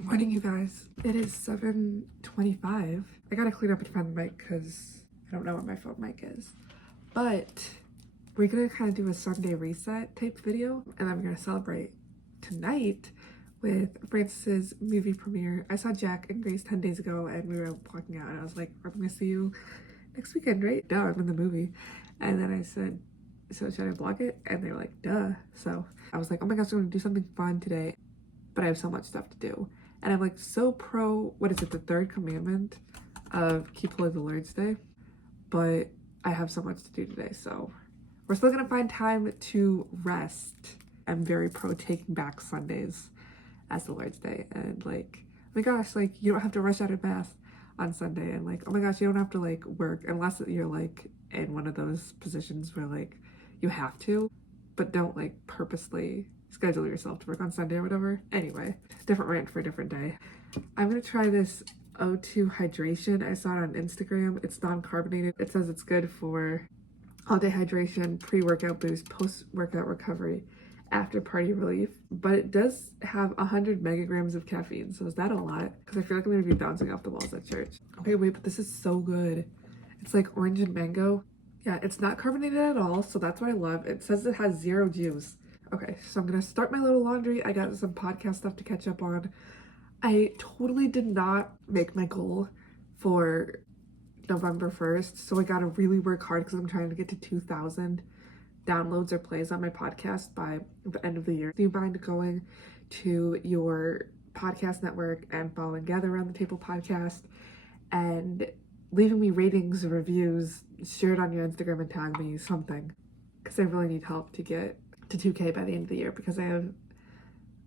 Good morning, you guys. It is 7:25. I gotta clean up and find the mic because I don't know where my phone mic is. But we're gonna kind of do a Sunday reset type video, and I'm gonna celebrate tonight with Francis's movie premiere. I saw Jack and Grace 10 days ago, and we were walking out, and I was like, "I'm gonna see you next weekend, right?" Duh, I'm in the movie. And then I said, "So should I vlog it?" And they were like, "Duh." So I was like, "Oh my gosh, I'm gonna do something fun today," but I have so much stuff to do. And I'm like so pro, what is it, the third commandment of keep holy the Lord's Day, but I have so much to do today, so we're still gonna find time to rest. I'm very pro taking back Sundays as the Lord's Day, and like, oh my gosh, like you don't have to rush out of mass on Sunday, and like, oh my gosh, you don't have to like work unless you're like in one of those positions where like you have to, but don't like purposely schedule yourself to work on Sunday or whatever. Anyway, different rant for a different day. I'm gonna try this o2Hydration. I saw it on Instagram. It's non-carbonated. It says it's good for all-day hydration, pre-workout boost, post-workout recovery, after party relief, but it does have 100 megagrams of caffeine. So is that a lot? Because I feel like I'm gonna be bouncing off the walls at church. Okay, wait, but this is so good. It's like orange and mango. Yeah, it's not carbonated at all, so that's what I love. It says it has 0 juice. Okay, so I'm gonna start my little laundry. I got some podcast stuff to catch up on. I totally did not make my goal for November 1st, so I gotta really work hard because I'm trying to get to 2,000 downloads or plays on my podcast by the end of the year. Do you mind going to your podcast network and following Gather Around the Table podcast and leaving me ratings, reviews, share it on your Instagram and tag me, something, because I really need help to get to 2K by the end of the year because I have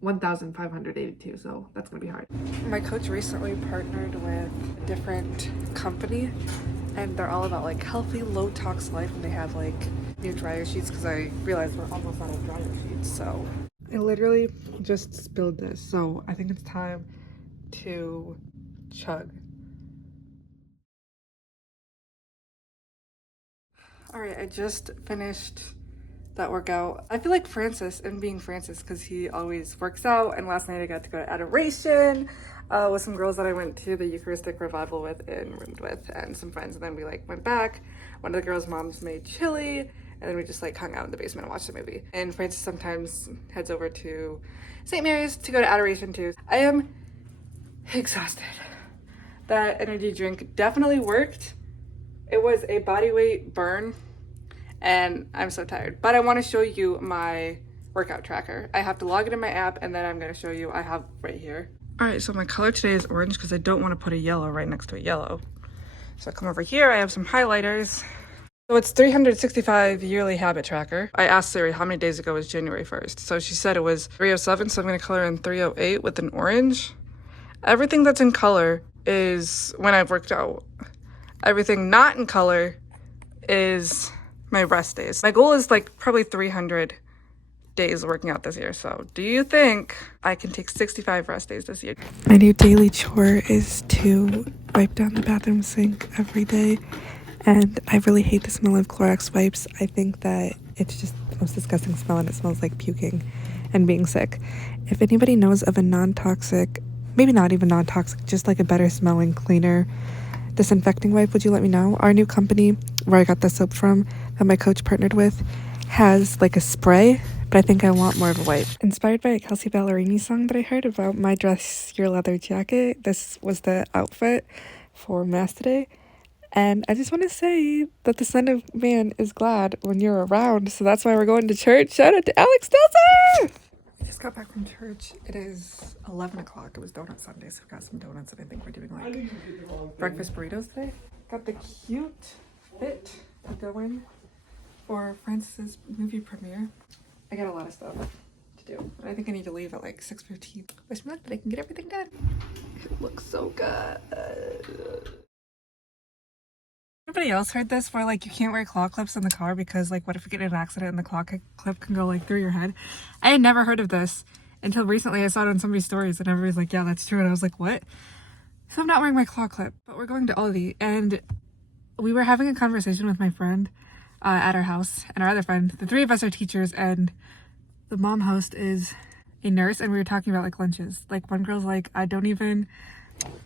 1,582, so that's gonna be hard. My coach recently partnered with a different company, and they're all about like healthy, low tox life, and they have like new dryer sheets because I realized we're almost out of dryer sheets. So I literally just spilled this, so I think it's time to chug. All right, I just finished that workout. I feel like Francis, and being Francis because he always works out, and last night I got to go to adoration with some girls that I went to the Eucharistic revival with and roomed with, and some friends, and then we like went back. One of the girls' moms made chili, and then we just like hung out in the basement and watched a movie. And Francis sometimes heads over to St. Mary's to go to adoration too. I am exhausted. That energy drink definitely worked. It was a body weight burn, and I'm so tired, but I want to show you my workout tracker. I have to log it in my app, and then I'm going to show you. I have right here. All right, so my color today is orange because I don't want to put a yellow right next to a yellow. So I come over here, I have some highlighters. So it's 365 yearly habit tracker. I asked Siri how many days ago was January 1st. So she said it was 307, so I'm going to color in 308 with an orange. Everything that's in color is when I've worked out. Everything not in color is my rest days. My goal is like probably 300 days working out this year. So do you think I can take 65 rest days this year? My new daily chore is to wipe down the bathroom sink every day. And I really hate the smell of Clorox wipes. I think that it's just the most disgusting smell, and it smells like puking and being sick. If anybody knows of a non-toxic, maybe not even non-toxic, just like a better smelling, cleaner disinfecting wipe, would you let me know? Our new company where I got the soap from that my coach partnered with has like a spray, but I think I want more of a wipe. Inspired by a Kelsey Ballerini song that I heard about my dress, your leather jacket, this was the outfit for mass today. And I just want to say that the Son of Man is glad when you're around, so that's why we're going to church. Shout out to Alex Stelzer! I just got back from church. It is 11 o'clock. It was Donut Sunday, so we got some donuts, and I think we're doing like breakfast burritos today. Got the cute fit going for Francis's movie premiere. I got a lot of stuff to do. I think I need to leave at like 6:15. Wish me luck that I can get everything done. It looks so good. Anybody else heard this where like you can't wear claw clips in the car because like what if you get in an accident and the claw clip can go like through your head? I had never heard of this until recently. I saw it on somebody's stories and everybody's like, yeah, that's true. And I was like, what? So I'm not wearing my claw clip, but we're going to Aldi, and we were having a conversation with my friend at our house, and our other friend. The three of us are teachers, and the mom host is a nurse, and we were talking about like lunches. Like one girl's like, I don't even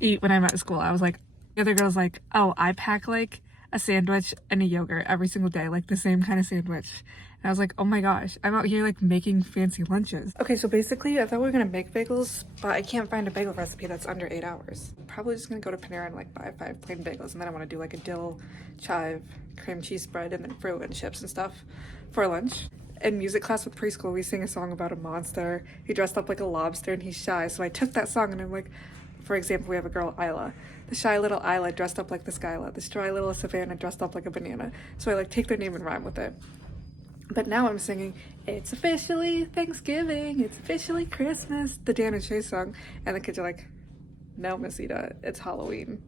eat when I'm at school. I was like, the other girl's like, oh, I pack like a sandwich and a yogurt every single day, like the same kind of sandwich. And I was like, oh my gosh, I'm out here like making fancy lunches. Okay, so basically I thought we were gonna make bagels, but I can't find a bagel recipe that's under 8 hours. Probably just gonna go to Panera and like buy 5 plain bagels, and then I want to do like a dill chive cream cheese spread and then fruit and chips and stuff for lunch. In music class with preschool, we sing a song about a monster. He dressed up like a lobster and he's shy. So I took that song and I'm like, for example, we have a girl, Isla. The shy little Isla dressed up like the Skyla. The shy little Savannah dressed up like a banana. So I like take their name and rhyme with it. But now I'm singing, it's officially Thanksgiving, it's officially Christmas, the Dan+shay song. And the kids are like, no, Miss Ida, it's Halloween.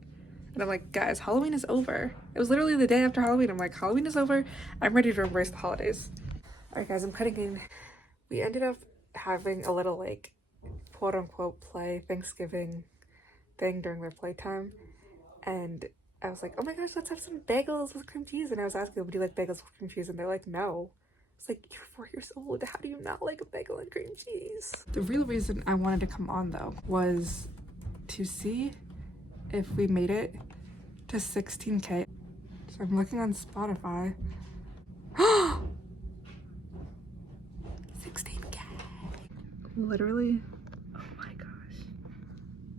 And I'm like, guys, Halloween is over. It was literally the day after Halloween. I'm like, Halloween is over. I'm ready to embrace the holidays. All right, guys, I'm cutting in. We ended up having a little like quote unquote play Thanksgiving thing during their playtime, and I was like, oh my gosh, let's have some bagels with cream cheese. And I was asking them, do you like bagels with cream cheese? And they're like, no. It's like, you're 4 years old, how do you not like a bagel and cream cheese? The real reason I wanted to come on though was to see if we made it to 16K. So I'm looking on Spotify. 16K. Literally, oh my gosh,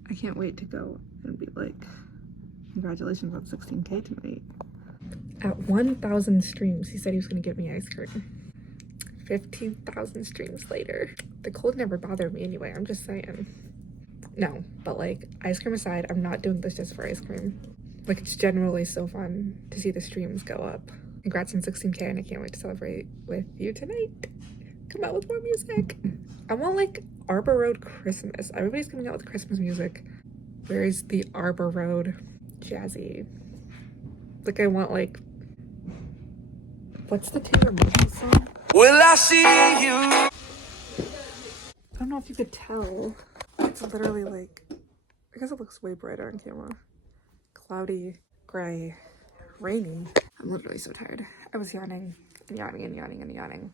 I can't wait to go and be like, congratulations on 16K tonight. At 1,000 streams, he said he was gonna get me ice cream. 15,000 streams later. The cold never bothered me anyway, I'm just saying. No, but like, ice cream aside, I'm not doing this just for ice cream. Like, it's generally so fun to see the streams go up. Congrats on 16K, and I can't wait to celebrate with you tonight. Come out with more music. I want like Arbor Road Christmas. Everybody's coming out with Christmas music. Where is the Arbor Road jazzy? Like, I want like, what's the Taylor Motion song? Will I see you? I don't know if you could tell. It's literally like, I guess it looks way brighter on camera. Cloudy, gray, rainy. I'm literally so tired. I was yawning and yawning and yawning and yawning.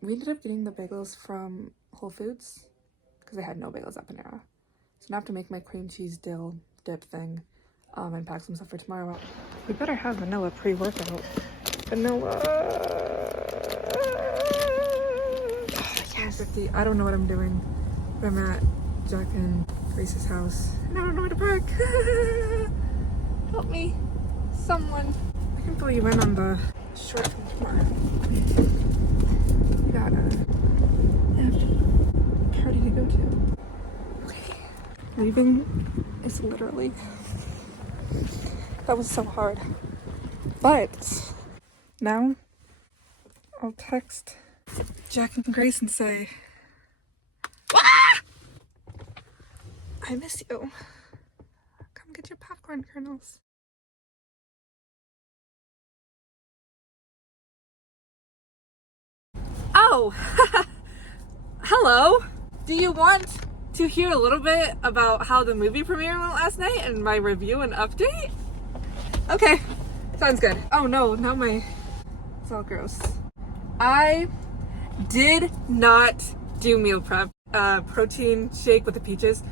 We ended up getting the bagels from Whole Foods because I had no bagels at Panera. So now I have to make my cream cheese dill dip thing and pack some stuff for tomorrow. We better have vanilla pre-workout. Vanilla. Yes. 50. I don't know what I'm doing. But I'm at Jack and Grace's house and I don't know where to park. Help me, someone. I can fill you in on the short from tomorrow. We got a party to go to. Okay, leaving is literally, that was so hard. But now I'll text Jack and Grace and say, ah! I miss you. Come get your popcorn kernels. Oh, hello. Do you want to hear a little bit about how the movie premiere went last night and my review and update? Okay, sounds good. Oh no, not my, it's all gross. I did not do meal prep. Protein shake with the peaches.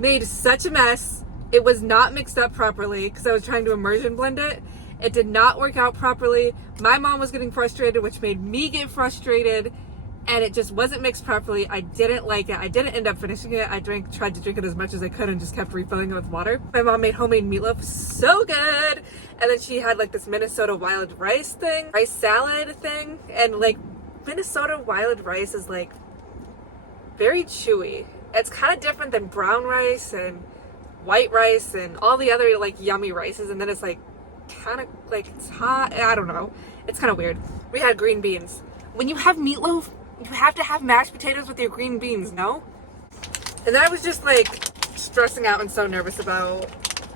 Made such a mess. It was not mixed up properly because I was trying to immersion blend it. It did not work out properly. My mom was getting frustrated, which made me get frustrated, and it just wasn't mixed properly. I didn't like it. I didn't end up finishing it. I tried to drink it as much as I could and just kept refilling it with water. My mom made homemade meatloaf, so good. And then she had like this Minnesota wild rice thing, rice salad thing. And like Minnesota wild rice is like very chewy. It's kind of different than brown rice and white rice and all the other like yummy rices. And then it's like kind of like, it's hot. I don't know. It's kind of weird. We had green beans. When you have meatloaf, you have to have mashed potatoes with your green beans, no? And then I was just like stressing out and so nervous about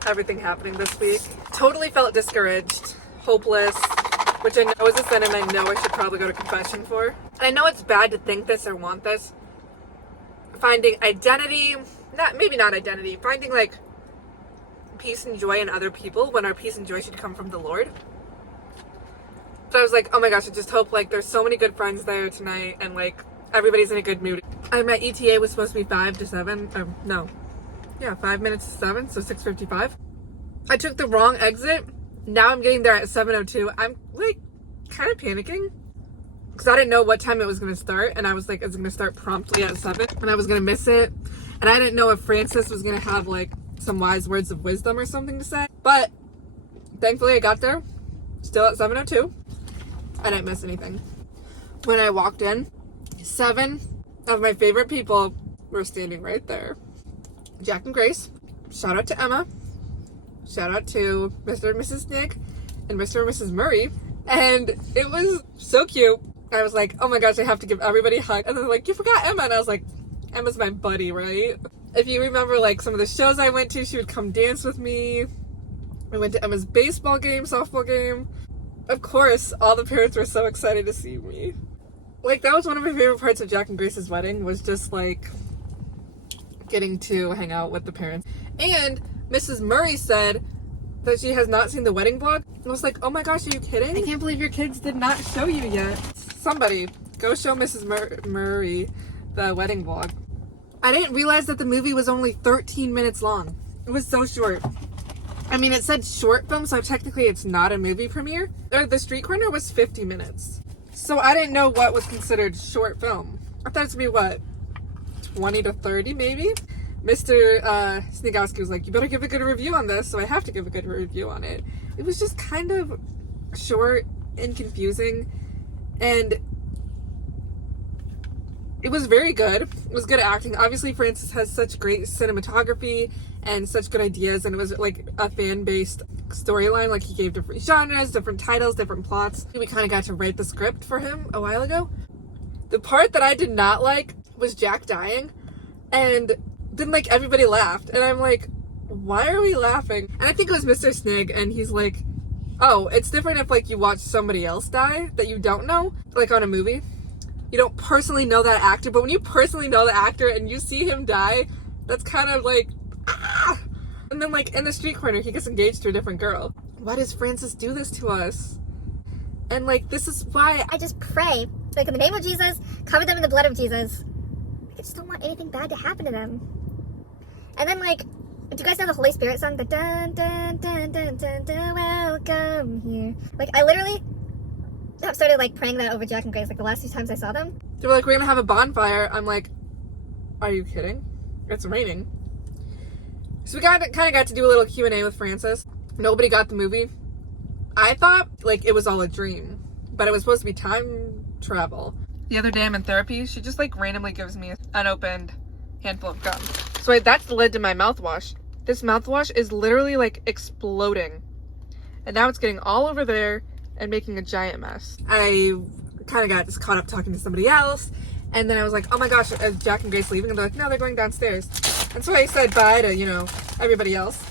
everything happening this week. Totally felt discouraged, hopeless, which I know is a sentiment I know I should probably go to confession for. And I know it's bad to think this or want this. Finding identity, maybe not identity, finding like peace and joy in other people when our peace and joy should come from the Lord. So I was like, oh my gosh, I just hope like there's so many good friends there tonight, and like everybody's in a good mood. My ETA was supposed to be 5 to 7. No. Yeah, 5 minutes to 7, so 6:55. I took the wrong exit. Now I'm getting there at 7:02. I'm like kind of panicking because I didn't know what time it was going to start, and I was like, it's going to start promptly at 7, and I was going to miss it. And I didn't know if Francis was going to have like some wise words of wisdom or something to say. But thankfully I got there still at 7:02. I didn't miss anything. When I walked in, 7 of my favorite people were standing right there. Jack and Grace. Shout out to Emma. Shout out to Mr. and Mrs. Nick and Mr. and Mrs. Murray. And it was so cute. I was like, oh my gosh, I have to give everybody a hug. And they're like, you forgot Emma. And I was like, Emma's my buddy, right? If you remember like some of the shows I went to, she would come dance with me. I went to Emma's baseball game, softball game. Of course, all the parents were so excited to see me. Like, that was one of my favorite parts of Jack and Grace's wedding, was just like getting to hang out with the parents. And Mrs. Murray said that she has not seen the wedding vlog. I was like, oh my gosh, are you kidding? I can't believe your kids did not show you yet. Somebody, go show Mrs. Murray the wedding vlog. I didn't realize that the movie was only 13 minutes long. It was so short. I mean, it said short film, so technically it's not a movie premiere. The street corner was 50 minutes. So I didn't know what was considered short film. I thought it would be, what, 20 to 30 maybe? Mr. Snigowski was like, you better give a good review on this, so I have to give a good review on it. It was just kind of short and confusing, and it was very good. It was good acting. Obviously, Francis has such great cinematography and such good ideas, and it was like a fan-based storyline. Like, he gave different genres, different titles, different plots. We kind of got to write the script for him a while ago. The part that I did not like was Jack dying, and then like everybody laughed, and I'm like, why are we laughing? And I think it was Mr. Snig, and he's like, oh, it's different if like you watch somebody else die that you don't know, like on a movie. You don't personally know that actor, but when you personally know the actor and you see him die, that's kind of like, ah! And then like in the street corner, he gets engaged to a different girl. Why does Francis do this to us? And like, this is why I just pray, like, in the name of Jesus, cover them in the blood of Jesus. I just don't want anything bad to happen to them. And then, like, do you guys know the Holy Spirit song? The dun dun dun dun dun dun, welcome here. Like, I literally have started like praying that over Jack and Grace, like the last few times I saw them. They were like, we're gonna have a bonfire. I'm like, are you kidding? It's raining. So we kind of got to do a little Q&A with Francis. Nobody got the movie. I thought like it was all a dream, but it was supposed to be time travel. The other day I'm in therapy, she just like randomly gives me an unopened handful of gum. So that's the lid to my mouthwash. This mouthwash is literally like exploding. And now it's getting all over there and making a giant mess. I kind of got just caught up talking to somebody else, and then I was like, oh my gosh, is Jack and Grace leaving? And they're like, no, they're going downstairs. And so I said bye to, you know, everybody else.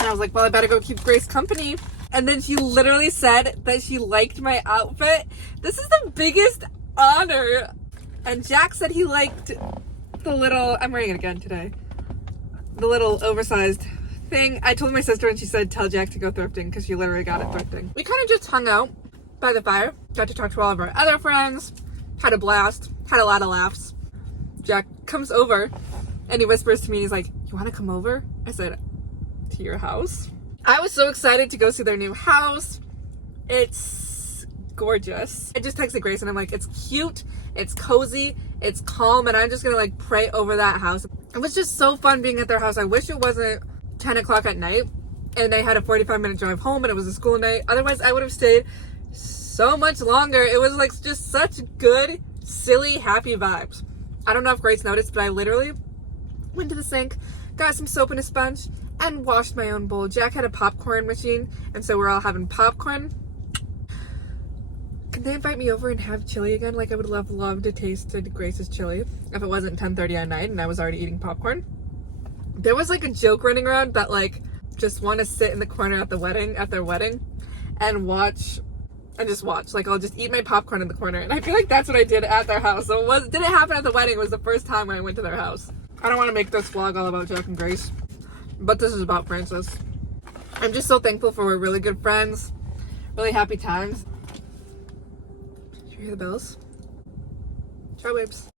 And I was like, well, I better go keep Grace company. And then she literally said that she liked my outfit. This is the biggest honor. And Jack said he liked the little, I'm wearing it again today, the little oversized thing. I told my sister, and she said tell Jack to go thrifting because she literally got it thrifting. We kind of just hung out by the fire, got to talk to all of our other friends, had a blast, had a lot of laughs. Jack comes over and he whispers to me, he's like, you want to come over? I said, to your house? I was so excited to go see their new house. It's gorgeous. I just texted Grace and I'm like, it's cute, it's cozy, it's calm, and I'm just gonna like pray over that house. It was just so fun being at their house. I wish it wasn't 10 o'clock at night and I had a 45-minute drive home and it was a school night. Otherwise I would have stayed so much longer. It was like just such good, silly, happy vibes. I don't know if Grace noticed, but I literally went to the sink, got some soap and a sponge, and washed my own bowl. Jack had a popcorn machine, and so we're all having popcorn. Can they invite me over and have chili again? Like, I would love to taste Grace's chili if it wasn't 10:30 at night and I was already eating popcorn. There was like a joke running around that like just want to sit in the corner at their wedding and watch and just watch. Like, I'll just eat my popcorn in the corner. And I feel like that's what I did at their house. So it didn't happen at the wedding. It was the first time when I went to their house. I don't want to make this vlog all about Jack and Grace, but this is about Francis. I'm just so thankful for we're really good friends, really happy times. Did you hear the bells? Ciao, babes.